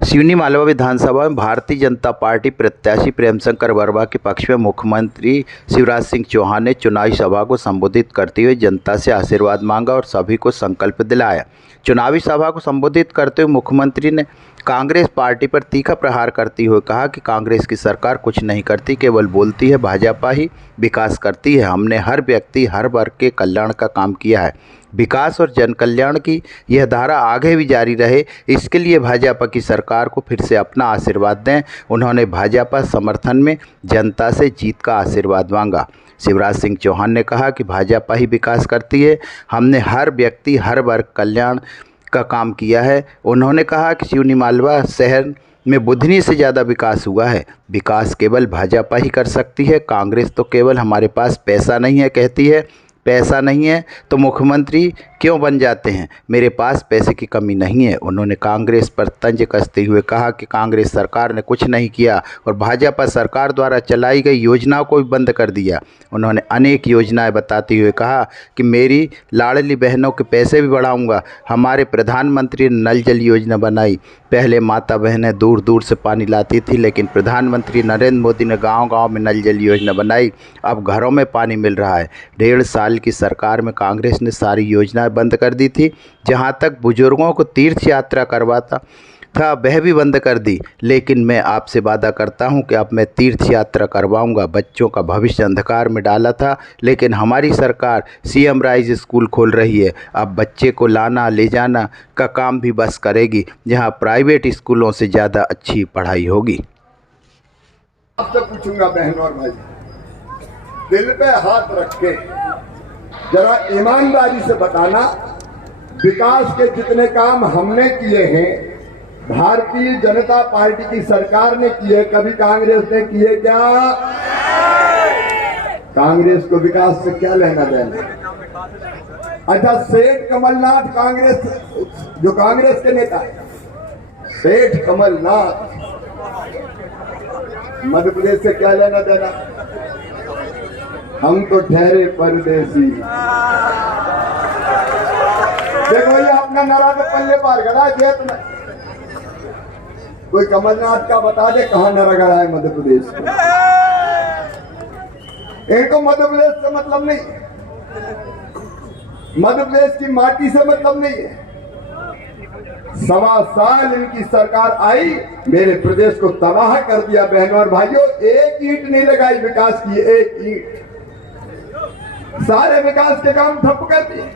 सिवनी मालवा विधानसभा में भारतीय जनता पार्टी प्रत्याशी प्रेमशंकर वर्मा के पक्ष में मुख्यमंत्री शिवराज सिंह चौहान ने चुनावी सभा को संबोधित करते हुए जनता से आशीर्वाद मांगा और सभी को संकल्प दिलाया। चुनावी सभा को संबोधित करते हुए मुख्यमंत्री ने कांग्रेस पार्टी पर तीखा प्रहार करते हुए कहा कि कांग्रेस की सरकार कुछ नहीं करती, केवल बोलती है, भाजपा ही विकास करती है। हमने हर व्यक्ति, हर वर्ग के कल्याण का काम किया है। विकास और जन कल्याण की यह धारा आगे भी जारी रहे, इसके लिए भाजपा की सरकार को फिर से अपना आशीर्वाद दें। उन्होंने भाजपा समर्थन में जनता से जीत का आशीर्वाद मांगा। शिवराज सिंह चौहान ने कहा कि भाजपा ही विकास करती है। हमने हर व्यक्ति, हर वर्ग कल्याण का काम किया है। उन्होंने कहा कि सिवनी मालवा शहर में बुधनी से ज़्यादा विकास हुआ है। विकास केवल भाजपा ही कर सकती है। कांग्रेस तो केवल हमारे पास पैसा नहीं है कहती है। पैसा नहीं है तो मुख्यमंत्री क्यों बन जाते हैं? मेरे पास पैसे की कमी नहीं है। उन्होंने कांग्रेस पर तंज कसते हुए कहा कि कांग्रेस सरकार ने कुछ नहीं किया और भाजपा सरकार द्वारा चलाई गई योजनाओं को भी बंद कर दिया। उन्होंने अनेक योजनाएं बताते हुए कहा कि मेरी लाडली बहनों के पैसे भी बढ़ाऊंगा। हमारे प्रधानमंत्री ने नल जल योजना बनाई। पहले माता बहनें दूर दूर से पानी लाती थी, लेकिन प्रधानमंत्री नरेंद्र मोदी ने गाँव-गाँव में नल जल योजना बनाई। अब घरों में पानी मिल रहा है। 1.5 साल की सरकार में कांग्रेस ने सारी योजनाएं बंद कर दी थी। जहां तक बुजुर्गों को तीर्थ यात्रा करवाता था वह भी बंद कर दी। लेकिन मैं आपसे वादा करता हूं कि अब मैं तीर्थ यात्रा करवाऊंगा। बच्चों का भविष्य अंधकार में डाला था, लेकिन हमारी सरकार सीएम राइज स्कूल खोल रही है। अब बच्चे को लाना ले जाना का काम भी बस करेगी, जहां प्राइवेट स्कूलों से ज़्यादा अच्छी पढ़ाई होगी। आपसे पूछूंगा बहन और भाई, दिल पे हाथ रख के जरा ईमानदारी से बताना, विकास के जितने काम हमने किए हैं भारतीय जनता पार्टी की सरकार ने किए, कभी कांग्रेस ने किए क्या? कांग्रेस को विकास से क्या लेना देना? अच्छा, सेठ कमलनाथ कांग्रेस, जो कांग्रेस के नेता है, सेठ कमलनाथ मध्य प्रदेश से क्या लेना देना? हम तो ठहरे परदेसी। देखो ये अपना नारा तो पल्ले पार गड़ा जेत में। कोई कमलनाथ का बता दे कहां नारा गड़ा है मध्य प्रदेश में। इनको मध्य प्रदेश से मतलब नहीं, मध्य प्रदेश की माटी से मतलब नहीं है। 1.25 साल इनकी सरकार आई, मेरे प्रदेश को तबाह कर दिया। बहनों और भाइयों, एक ईंट नहीं लगाई विकास की, एक ईंट। सारे विकास के काम ठप कर दिए।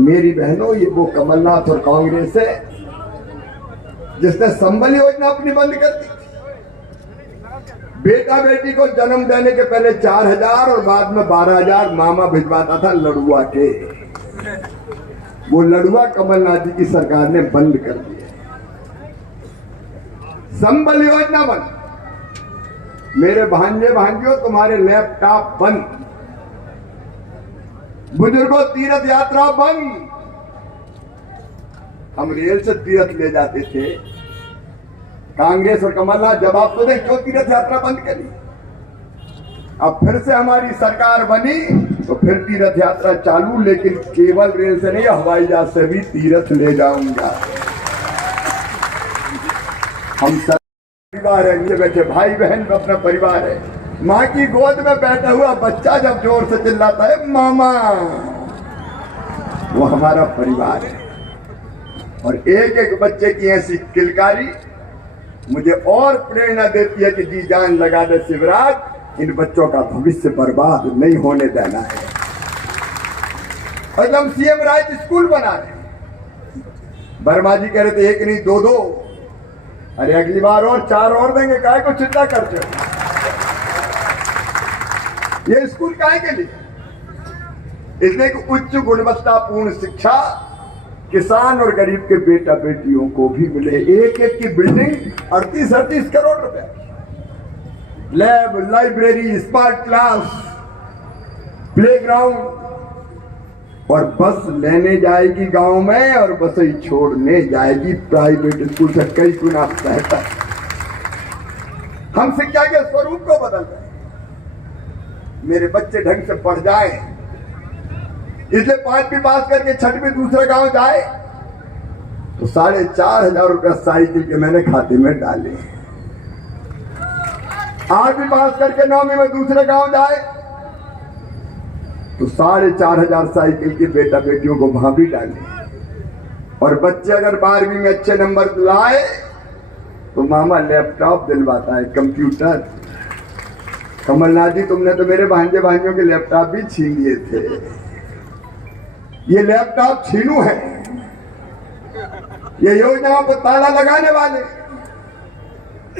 मेरी बहनों, ये वो कमलनाथ और कांग्रेस है जिसने संबल योजना अपनी बंद कर दी। बेटा बेटी को जन्म देने के पहले 4,000 और बाद में 12,000 मामा भिजवाता था लड़ुआ के। वो लड़ुआ कमलनाथ जी की सरकार ने बंद कर दिया। संबल योजना बंद। मेरे भांजे भांजियों, तुम्हारे लैपटॉप बंद। बुजुर्गों, तीर्थ यात्रा बंद। हम रेल से तीर्थ ले जाते थे। कांग्रेस और कमलनाथ जवाब तो दे, क्यों तीर्थ यात्रा बंद करी? अब फिर से हमारी सरकार बनी तो फिर तीर्थ यात्रा चालू, लेकिन केवल रेल से नहीं, हवाई जहाज से भी तीर्थ ले जाऊंगा। हम सब परिवार है, ये बैठे भाई बहन अपना परिवार है। माँ की गोद में बैठा हुआ बच्चा जब जोर से चिल्लाता है मामा, वो हमारा परिवार है। और एक एक बच्चे की ऐसी किलकारी मुझे और प्रेरणा देती है कि जी जान लगा दे शिवराज, इन बच्चों का भविष्य बर्बाद नहीं होने देना है। और हम सीएम राइज स्कूल बना रहे, वर्मा जी कह रहे थे 1 नहीं 2-2, अरे अगली बार और 4 और देंगे। काहे को चिंता करते हो? ये स्कूल काहे के लिए? इसलिए कि उच्च गुणवत्तापूर्ण शिक्षा किसान और गरीब के बेटा बेटियों को भी मिले। एक एक की बिल्डिंग 38-38 करोड़ रुपए, lab, library, smart class, playground, और बस लेने जाएगी गांव में और बस ही छोड़ने जाएगी प्राइवेट स्कूल से कई गुना बेहतर। हम शिक्षा के स्वरूप को बदल रहे हैं। मेरे बच्चे ढंग से पढ़ जाएं, इसलिए 5वीं पास करके 6वीं दूसरे गांव जाए। तो 4,500 रुपया साइकिल के मैंने खाते में डाले। 8वीं पास करके 9वीं में दूसरे गांव जाए तो 4,500 साइकिल के बेटा बेटियों को वहां भी डाले। और बच्चे अगर 12वीं में अच्छे नंबर लाए तो मामा लैपटॉप दिलवाता है, कंप्यूटर। कमलनाथ जी, तुमने तो मेरे भांजे भांजियों के लैपटॉप भी छीन लिए थे। ये लैपटॉप छीनू है, ये योजनाओं को ताला लगाने वाले।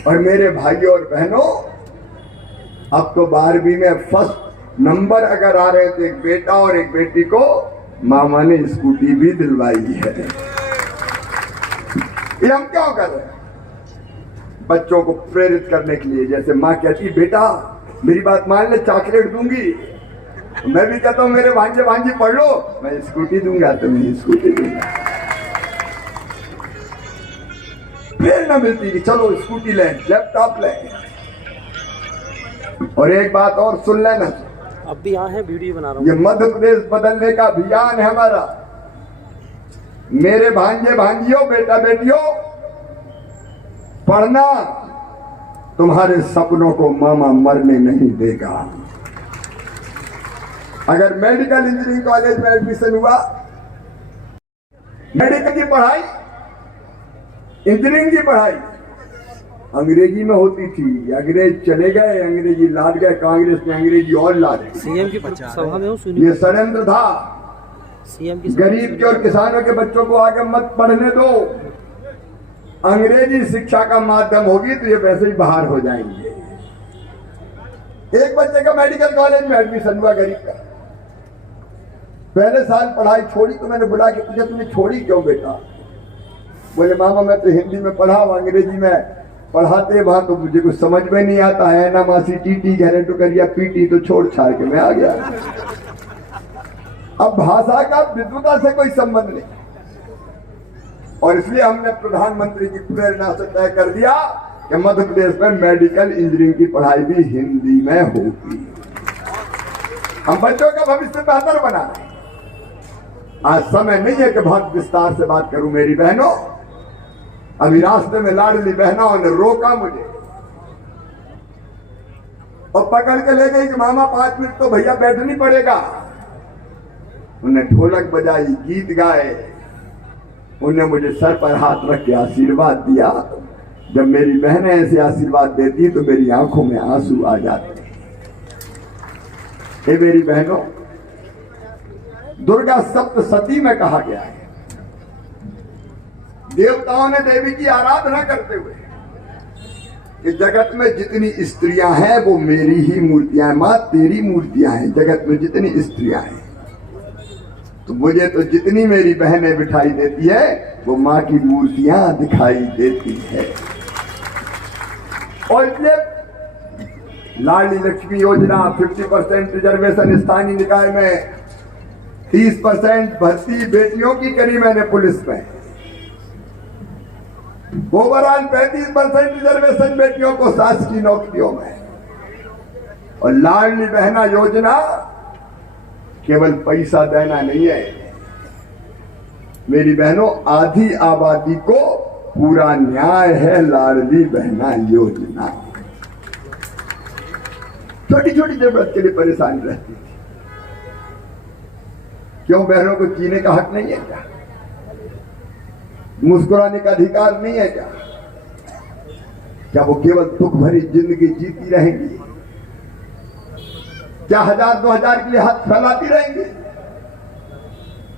और मेरे भाइयों और बहनों, अब तो 12वीं में फर्स्ट नंबर अगर आ रहे तो एक बेटा और एक बेटी को मामा ने स्कूटी भी दिलवाई है। ये हम क्यों कर रहे हैं? बच्चों को प्रेरित करने के लिए। जैसे माँ कहती, बेटा मेरी बात मान ले, चॉकलेट दूंगी। मैं भी कहता हूं मेरे भांजे भांजी पढ़ लो, मैं स्कूटी दूंगा, तुम्हें स्कूटी दूंगा। प्रेरणा मिलती कि चलो स्कूटी लें, लैपटॉप लें। और एक बात और सुन लेना, अब भी यहाँ है, वीडियो बना रहा हूँ। ये मध्य प्रदेश बदलने का अभियान है हमारा। मेरे भांजे भांजियों, बेटा बेटियों, पढ़ना, तुम्हारे सपनों को मामा मरने नहीं देगा। अगर मेडिकल इंजीनियरिंग कॉलेज में एडमिशन हुआ, मेडिकल की पढ़ाई, इंजीनियरिंग की पढ़ाई अंग्रेजी में होती थी। अंग्रेज चले गए, अंग्रेजी लाद गए, कांग्रेस ने अंग्रेजी और लाद दी। सीएम की सभा में सुनिए, ये षड्यंत्र था। सीएम की गरीब के और किसानों के बच्चों को आगे मत पढ़ने दो। अंग्रेजी शिक्षा का माध्यम होगी तो ये वैसे ही बाहर हो जाएंगे। एक बच्चे का मेडिकल कॉलेज में एडमिशन हुआ, गरीब का। पहले साल पढ़ाई छोड़ी तो मैंने बुला के पूछा, तुमने छोड़ी क्यों बेटा? बोले मामा मैं तो हिंदी में पढ़ा, अंग्रेजी में पढ़ाते वहां तो मुझे कुछ समझ में नहीं आता है ना। मासी टीटी घरे तो करिया पीटी, तो छोड़ छाड़ के मैं आ गया। अब भाषा का विद्वता से कोई संबंध नहीं। और इसलिए हमने प्रधानमंत्री की प्रेरणा से तय कर दिया कि मध्य प्रदेश में मेडिकल इंजीनियरिंग की पढ़ाई भी हिंदी में होगी। हम बच्चों का भविष्य बेहतर बना रहे हैं। आज समय नहीं है कि बहुत विस्तार से बात करूं मेरी बहनों। अभी रास्ते में लाडली बहनों ने रोका मुझे और पकड़ के ले गई कि मामा 5 मिनट तो भैया बैठनी पड़ेगा। उन्हें ढोलक बजाई, गीत गाए, उन्हें मुझे सर पर हाथ रख के आशीर्वाद दिया। जब मेरी बहनें ऐसे आशीर्वाद देती तो मेरी आंखों में आंसू आ जाते। हे मेरी बहनों, दुर्गा सप्तशती में कहा गया है, देवताओं ने देवी की आराधना करते हुए कि जगत में जितनी स्त्रियां हैं वो मेरी ही मूर्तियां हैं। मां तेरी मूर्तियां हैं जगत में जितनी स्त्रियां हैं। तो मुझे तो जितनी मेरी बहनें बिठाई देती है वो मां की मूर्तियां दिखाई देती है। और इसलिए लाडली लक्ष्मी योजना, 50% रिजर्वेशन स्थानीय निकाय में, 30% भर्ती बेटियों की करी मैंने पुलिस में, ओवरऑल 35% रिजर्वेशन बेटियों को शासकीय नौकरियों में। और लाडली बहना योजना केवल पैसा देना नहीं है मेरी बहनों, आधी आबादी को पूरा न्याय है लाडली बहना योजना। छोटी छोटी जरूरत के लिए परेशानी रहती थी। क्यों बहनों को जीने का हक नहीं है क्या? मुस्कुराने का अधिकार नहीं है क्या? क्या वो केवल दुख भरी जिंदगी जीती रहेंगी? क्या 1000-2000 के लिए हाथ फैलाती रहेंगी?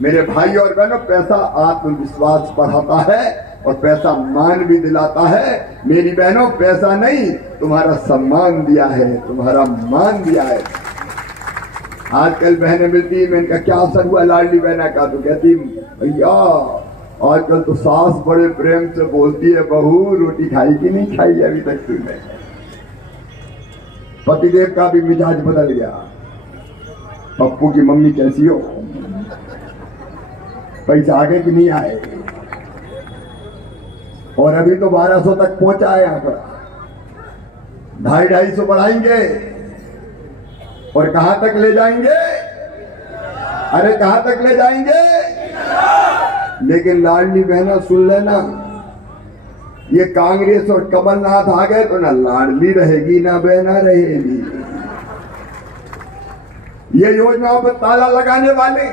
मेरे भाई और बहनों, पैसा आत्मविश्वास बढ़ाता है और पैसा मान भी दिलाता है। मेरी बहनों, पैसा नहीं तुम्हारा सम्मान दिया है, तुम्हारा मान दिया है। आजकल बहनें मिलती, मैं इनका क्या असर हुआ लाडली बहना का? तो कहती भैया आजकल तो सास बड़े प्रेम से बोलती है, बहू रोटी खाई कि नहीं खाई अभी तक तुमने? पतिदेव का भी मिजाज बदल गया। पप्पू की मम्मी कैसी हो? पैसा आगे कि नहीं आए? और अभी तो 1200 तक पहुंचा है आंकड़ा, 250-250 बढ़ाएंगे। और कहां तक ले जाएंगे? अरे कहां तक ले जाएंगे? लेकिन लाडली बहना सुन लेना, ये कांग्रेस और कमलनाथ आ गए तो ना लाडली रहेगी ना बहना रहेगी। ये योजनाओं पर ताला लगाने वाले,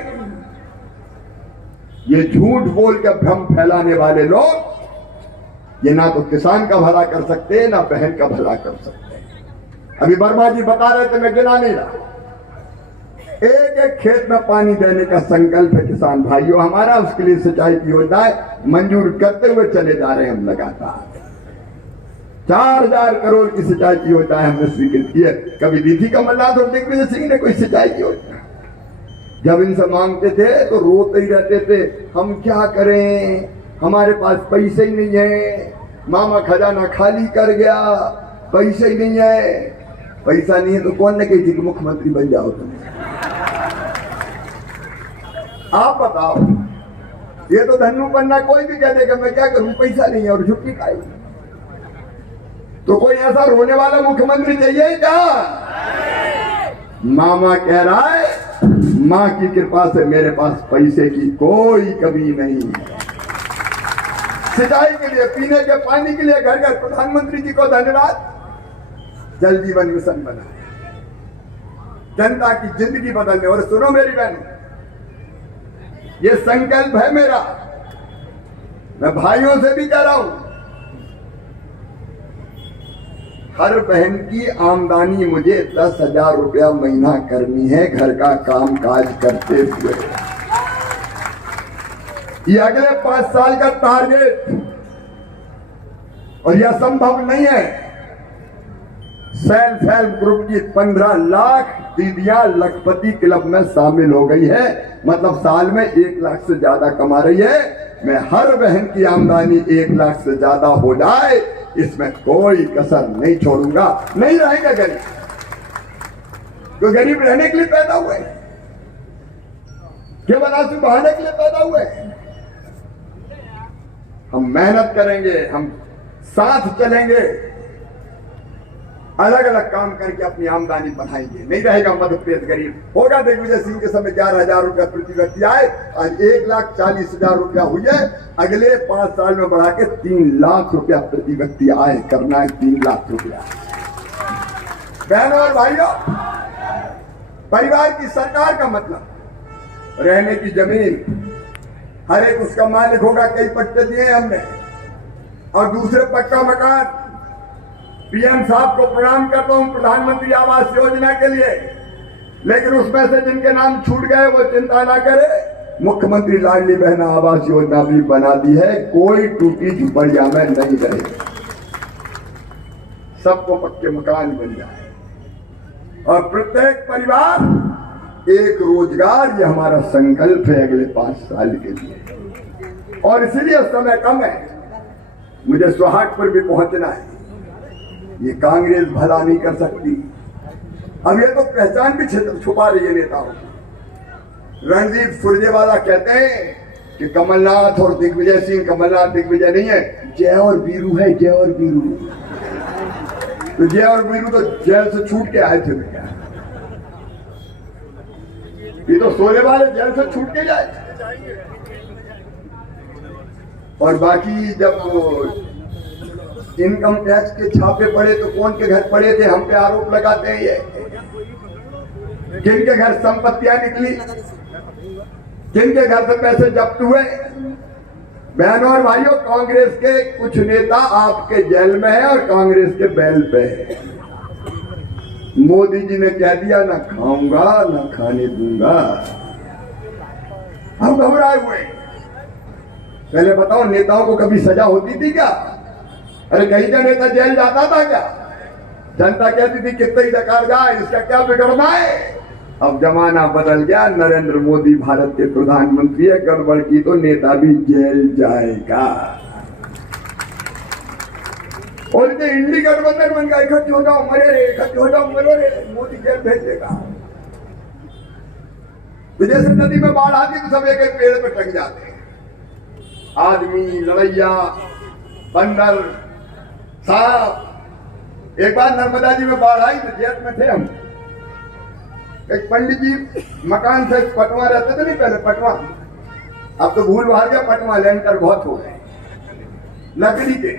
ये झूठ बोल कर भ्रम फैलाने वाले लोग, ये ना तो किसान का भला कर सकते ना बहन का भला कर सकते। अभी वर्मा जी बता रहे थे, मैं गिना नहीं रहा, एक एक खेत में पानी देने का संकल्प है किसान भाइयों हमारा। उसके लिए सिंचाई की योजनाएं मंजूर करते हुए चले जा रहे हैं हम लगातार। 4000 करोड़ की सिंचाई की योजनाएं हमने स्वीकृत की है। कभी दी थी कमलनाथ और दिग्विजय सिंह ने कोई सिंचाई की योजना? जब इनसे मांगते थे तो रोते ही रहते थे, हम क्या करें, हमारे पास पैसे ही नहीं है, मामा खजाना खाली कर गया, पैसे ही नहीं है। पैसा नहीं है तो कौन ने कही थी कि मुख्यमंत्री बन जाओ तुम? आप बताओ, ये तो धन्नू पन्ना कोई भी कह देगा मैं क्या करूं, पैसा नहीं है और झुकी खाई। तो कोई ऐसा रोने वाला मुख्यमंत्री चाहिए क्या? मामा कह रहा है, मां की कृपा से मेरे पास पैसे की कोई कमी नहीं है। सिंचाई के लिए, पीने के पानी के लिए घर घर प्रधानमंत्री जी को धन्यवाद। जल जीवन मिशन बना, जनता की जिंदगी बदलने। और सुनो मेरी बहन, ये संकल्प है मेरा, मैं भाइयों से भी कह रहा हूं, हर बहन की आमदनी मुझे 10,000 रुपया महीना करनी है घर का काम काज करते हुए। ये अगले 5 साल का टारगेट, और यह संभव नहीं है। सेल्फ हेल्प ग्रुप की 15 लाख दीदियां लखपति क्लब में शामिल हो गई है, मतलब साल में 1 लाख से ज्यादा कमा रही है। मैं हर बहन की आमदनी 1 लाख से ज्यादा हो जाए, इसमें कोई कसर नहीं छोड़ूंगा। नहीं रहेगा गरीब, तो गरीब रहने के लिए पैदा हुए, केवल आंसू बहाने के लिए पैदा हुए। हम मेहनत करेंगे, हम साथ चलेंगे, अलग अलग काम करके अपनी आमदनी बढ़ाएंगे। नहीं रहेगा मध्य प्रदेश गरीब। होगा दिग्विजय सिंह के समय 11,000 रुपया प्रति व्यक्ति आए, आज 1,40,000 रुपया हुई है। अगले 5 साल में बढ़ा के 3 लाख रुपया प्रति व्यक्ति आए करना है। 3 लाख रुपया। बहनों और भाइयों, परिवार की सरकार का मतलब रहने की जमीन, हर एक उसका मालिक होगा। कई पट्टे दिए हमने, और दूसरे पक्का मकान। पीएम साहब को प्रणाम करता हूं प्रधानमंत्री आवास योजना के लिए, लेकिन उसमें से जिनके नाम छूट गए वो चिंता ना करे, मुख्यमंत्री लाडली बहना आवास योजना भी बना दी है। कोई टूटी झुपड़िया में नहीं रहे, सबको पक्के मकान बन जाए, और प्रत्येक परिवार एक रोजगार। ये हमारा संकल्प है अगले 5 साल के लिए। और इसीलिए समय कम है, मुझे सोहागपुर भी पहुंचना है। ये कांग्रेस भला नहीं कर सकती। अब ये तो पहचान भी छुपा रही है नेताओं। रणदीप सुरजेवाला कहते हैं कि कमलनाथ और दिग्विजय सिंह, कमलनाथ दिग्विजय नहीं है, जय और वीरू है, जय और वीरू। तो जय और वीरू तो जेल से छूट के आए थे। ये तो सोने वाले जेल से छूट के जाए थे। और बाकी जब इनकम टैक्स के छापे पड़े तो कौन के घर पड़े थे, हम पे आरोप लगाते हैं। ये किन के घर संपत्तियां निकली, किन के घर से पैसे जब्त हुए। बहनों और भाइयों, कांग्रेस के कुछ नेता आपके जेल में है और कांग्रेस के बैल पे है। मोदी जी ने कह दिया, ना खाऊंगा ना खाने दूंगा। हम घबराए हुए। पहले बताओ, नेताओं को कभी सजा होती थी क्या? अरे कहीं का नेता जेल जाता था क्या? जनता कहती थी कितने ही डकार जाए, इसका क्या बिगड़ना है। अब जमाना बदल गया, नरेंद्र मोदी भारत के प्रधानमंत्री है, गड़बड़ की तो नेता भी जेल जाएगा। और ये इंडी गठबंधन बन गया, इकट्ठे हो जाओ मरे रे, इकट्ठे हो जाओ मरो रे, मोदी जेल भेज देगा। तो जैसे नदी में बाढ़ आती तो सब एक एक पेड़ पे टक जाते हैं, आदमी, लड़ैया, बंदर, सांप। एक बार नर्मदा जी में बाढ़ आई तो जेल में थे हम। एक पंडित जी मकान से पटवा रहते थे, नहीं पहले पटवा, अब तो भूल भाल के पटमा लैंटर बहुत हो गए लकड़ी के,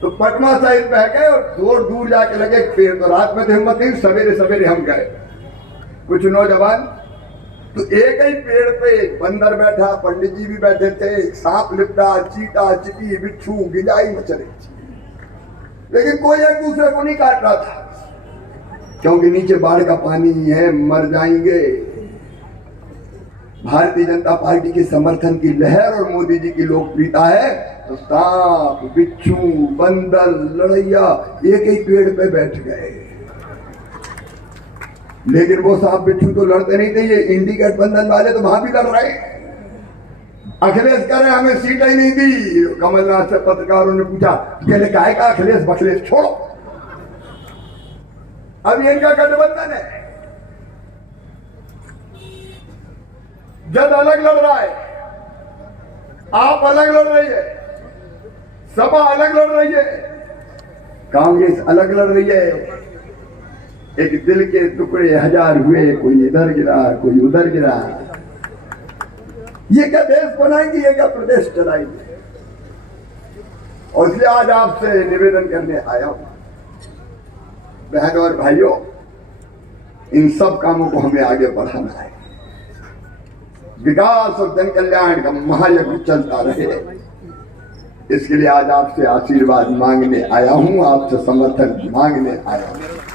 तो पटमा साइड बह गए और दूर दूर जाके लगे एक पेड़, तो रात में तो हिम्मत नहीं, सवेरे सवेरे हम गए कुछ नौजवान, तो एक ही पेड़ पे एक बंदर बैठा, पंडित जी भी बैठे थे, एक सांप लिपटा, चीता, चिटी, बिच्छू, गिजाई मच रही थी, लेकिन कोई एक दूसरे को नहीं काट रहा था, क्योंकि नीचे बाढ़ का पानी है, मर जाएंगे। भारतीय जनता पार्टी के समर्थन की लहर और मोदी जी की लोकप्रियता है, तो सांप, बिच्छू, बंदर, लड़ैया एक ही पेड़ पे बैठ गए। लेकिन वो सांप बिच्छू तो लड़ते नहीं थे, ये इंडी गठबंधन वाले तो वहां भी लड़ रहे। अखिलेश कह रहे हमें सीट ही नहीं दी, कमलनाथ से पत्रकारों ने पूछा, कहने काय का अखिलेश बखलेश छोड़ो, अब ये इनका गठबंधन है, जद अलग लड़ रहा है, आप अलग लड़ रही है, सपा अलग लड़ रही है, कांग्रेस अलग लड़ रही है। एक दिल के टुकड़े हजार हुए, कोई इधर गिरा, कोई उधर गिरा। ये क्या देश बनाएंगे, ये क्या प्रदेश चलाएंगे? और इसलिए आज आपसे निवेदन करने आया हूं, बहनों और भाइयों, इन सब कामों को हमें आगे बढ़ाना है। विकास और जन कल्याण का महायज्ञ चलता रहे, इसके लिए आज आपसे आशीर्वाद मांगने आया हूं, आपसे समर्थन मांगने आया हूं।